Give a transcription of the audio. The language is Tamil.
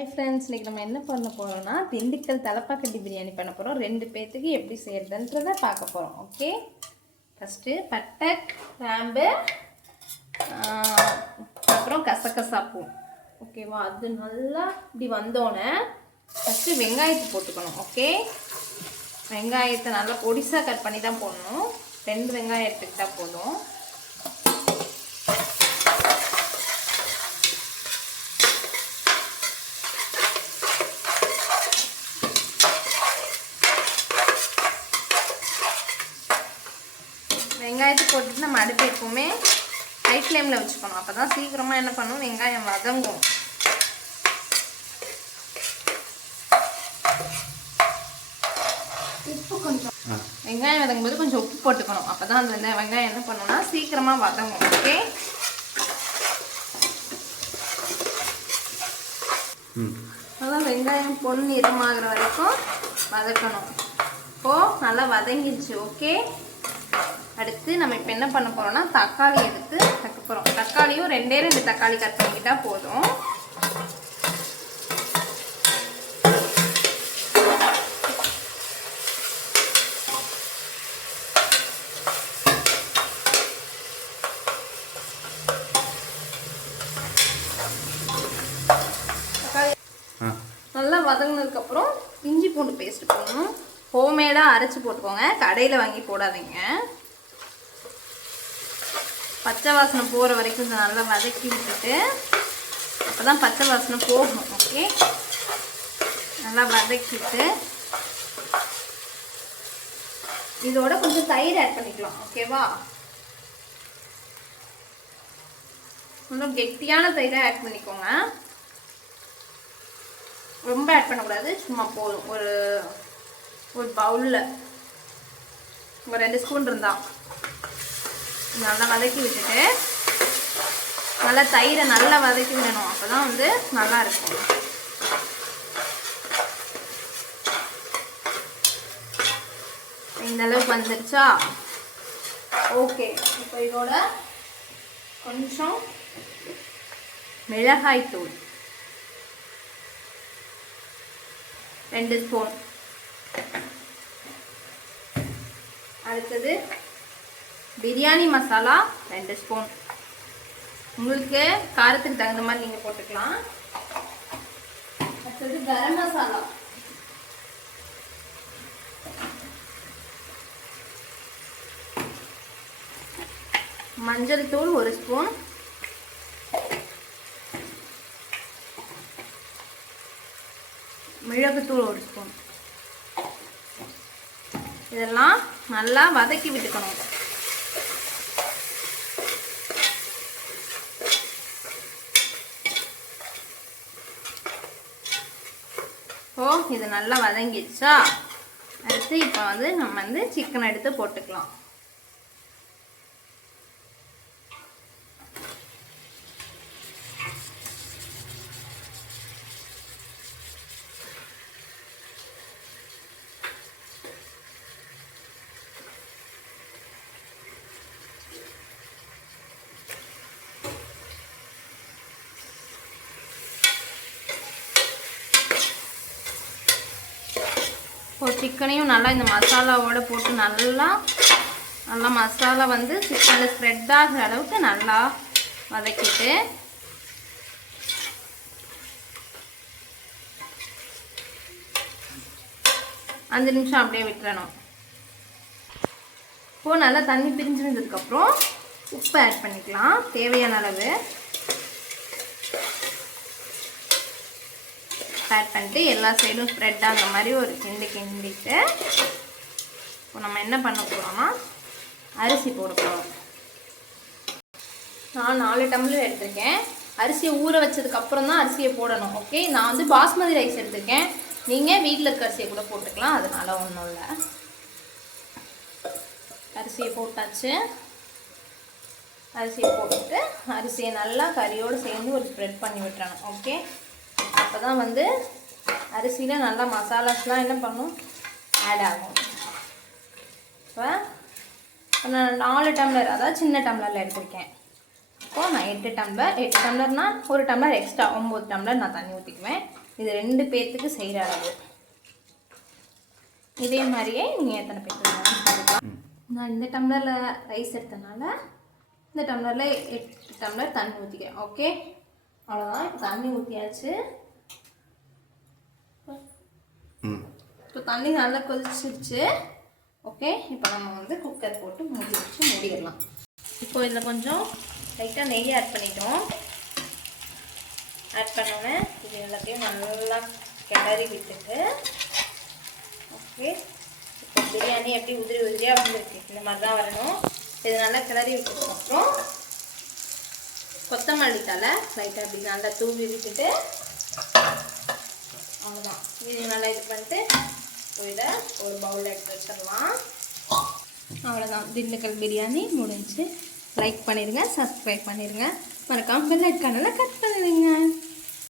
ஹை ஃப்ரெண்ட்ஸ், இன்றைக்கி நம்ம என்ன பண்ண போகிறோம்னா திண்டுக்கல் தலப்பாக்கட்டி பிரியாணி பண்ண போகிறோம். 2 பேர்த்துக்கு எப்படி செய்கிறதுன்றதை பார்க்க போகிறோம். ஓகே, ஃபஸ்ட்டு பட்டை, கிராம்பு, அப்புறம் கசகசாப்பூ. ஓகேவா? அது நல்லா இப்படி வந்தோடனே ஃபஸ்ட்டு வெங்காயத்தை போட்டுக்கணும். ஓகே, வெங்காயத்தை நல்லா பொடிசாக கட் பண்ணி தான் போடணும். 2 வெங்காயம் எடுத்துக்கிட்டால் போதும். வெங்காயத்தை போட்டுட்டு நம்ம அடுப்பு எப்பவுமே ஹை ஃப்ளேமில் வச்சுக்கணும். அப்போ தான் சீக்கிரமாக என்ன பண்ணணும், வெங்காயம் வதங்கும். உப்பு கொஞ்சம், வெங்காயம் வதங்கும் போது கொஞ்சம் உப்பு போட்டுக்கணும். அப்போ தான் அந்த வெங்காயம் என்ன பண்ணணும்னா சீக்கிரமாக வதங்கும். ஓகே, அதான் வெங்காயம் பொன்னிறமாகிற வரைக்கும் வதக்கணும். இப்போது நல்லா வதங்கிடுச்சு. ஓகே, அடுத்து நம்ம இப்போ என்ன பண்ண போகிறோம்னா தக்காளி எடுத்து வைக்க போகிறோம். தக்காளியும் 2 தக்காளி கட் பண்ணிக்கிட்டால் போதும். தக்காளி நல்லா வதங்கினதுக்கப்புறம் இஞ்சி பூண்டு பேஸ்ட் போடணும். ஹோம்மேடாக அரைச்சி போட்டுக்கோங்க, கடையில் வாங்கி போடாதீங்க. பச்சை வாசனை போகிற வரைக்கும் நல்லா வதக்கி விட்டுட்டு, அப்போ தான் பச்சை வாசனை போகணும். ஓகே, நல்லா வதக்கிட்டு இதோட கொஞ்சம் தயிர் ஆட் பண்ணிக்கலாம். ஓகேவா? கொஞ்சம் கெட்டியான தயிரை ஆட் பண்ணிக்கோங்க. ரொம்ப ஆட் பண்ணக்கூடாது, சும்மா போதும். ஒரு பவுலில் ஒரு 2 ஸ்பூன் இருந்தால் நல்லா வதக்கி விட்டுட்டு, நல்லா தயிரை நல்லா வதக்கி விடணும். அப்போ தான் நல்லா இருக்கும். இந்த அளவுக்கு வந்துருச்சா? ஓகே, இப்போ இதோட கொஞ்சம் மிளகாய் தூள் 2 ஸ்பூன். அடுத்தது பிரியாணி மசாலா 2 ஸ்பூன். உங்களுக்கு காரத்துக்கு தகுந்த மாதிரி நீங்கள் போட்டுக்கலாம். அடுத்தது கரம் மசாலா, மஞ்சள் தூள் 1 ஸ்பூன், மிளகுத்தூள் 1 ஸ்பூன். இதெல்லாம் நல்லா வதக்கி விட்டுக்கணும். இது நல்லா வதங்கிடுச்சா? அடுத்து இப்போ நம்ம சிக்கன் எடுத்து போட்டுக்கலாம். இப்போ சிக்கனையும் நல்லா இந்த மசாலாவோடு போட்டு நல்லா மசாலா சிக்கனில் ஸ்ப்ரெட் ஆகிற அளவுக்கு நல்லா வதக்கிட்டு, 5 நிமிஷம் அப்படியே விட்டுறணும். இப்போது நல்லா தண்ணி பிரிஞ்சிருந்ததுக்கப்புறம் உப்பு ஆட் பண்ணிக்கலாம் தேவையான அளவு. ஆட் பண்ணிட்டு எல்லா சைடும் ஸ்ப்ரெட் ஆகிற மாதிரி ஒரு கிண்டிட்டு, இப்போ நம்ம என்ன பண்ண போகிறோம்னா அரிசி போட போகிறோம். நான் 4 டம்ளர் எடுத்திருக்கேன். அரிசியை ஊற வச்சதுக்கப்புறம் தான் அரிசியை போடணும். ஓகே, நான் பாஸ்மதி ரைஸ் எடுத்திருக்கேன். நீங்கள் வீட்டில் இருக்க அரிசியை கூட போட்டுக்கலாம், அதனால ஒன்றும் இல்லை. அரிசியை போட்டாச்சு. அரிசியை போட்டுட்டு அரிசியை நல்லா கறியோடு சேர்ந்து ஒரு ஸ்ப்ரெட் பண்ணி விட்டுறணும். ஓகே, அப்போ தான் அரிசியில் நல்லா மசாலாஸ்லாம் என்ன பண்ணும், ஆட் ஆகும். இப்போ நான் 4 டம்ளர், அதாவது சின்ன டம்ளரில் எடுத்திருக்கேன். இப்போது நான் 8 டம்ளர்னால் 1 டம்ளர் எக்ஸ்ட்ரா 9 டம்ளர் நான் தண்ணி ஊற்றிக்குவேன். இது 2 பேர்த்துக்கு செய்கிற அளவு. இதே மாதிரியே நீங்கள் எத்தனை பேர்த்துக்கு பண்ணிக்கலாம். நான் இந்த டம்ளரில் ரைஸ் எடுத்தனால இந்த டம்ளரில் 8 டம்ளர் தண்ணி ஊற்றிக்கிறேன். ஓகே, அவ்வளோதான். இப்போ தண்ணி ஊற்றியாச்சு. இப்போ தண்ணி நல்லா கொதிச்சிருச்சு. ஓகே, இப்போ நம்ம வந்து குக்கர் போட்டு மூடி வச்சு மூடிடலாம். இப்போ இதில் கொஞ்சம் லைட்டாக நெய் ஆட் பண்ணிட்டோம். ஆட் பண்ணோன்னே இது எல்லாத்தையும் நல்லா கிளறி விட்டுட்டு, ஓகே, இப்போ பிரியாணி எப்படி உதிரி உதிரியாக வந்துருக்கு, இந்த மாதிரி தான் வரணும். இது நல்லா கிளறி விட்டதுக்கப்புறம் கொத்தமல்லி தழை லைட்டாக அப்படி நல்லா தூவி விட்டுட்டு, அவ்வளோதான். இது நல்லா இது பண்ணிட்டு இதை ஒரு பவுலில் எடுத்து வச்சிடலாம். அவ்வளோதான், திண்டுக்கல் பிரியாணி முடிஞ்சு. லைக் பண்ணிடுங்க, சப்ஸ்கிரைப் பண்ணிடுங்க, மறக்காம பெல் ஐகானை கட் பண்ணிடுங்க.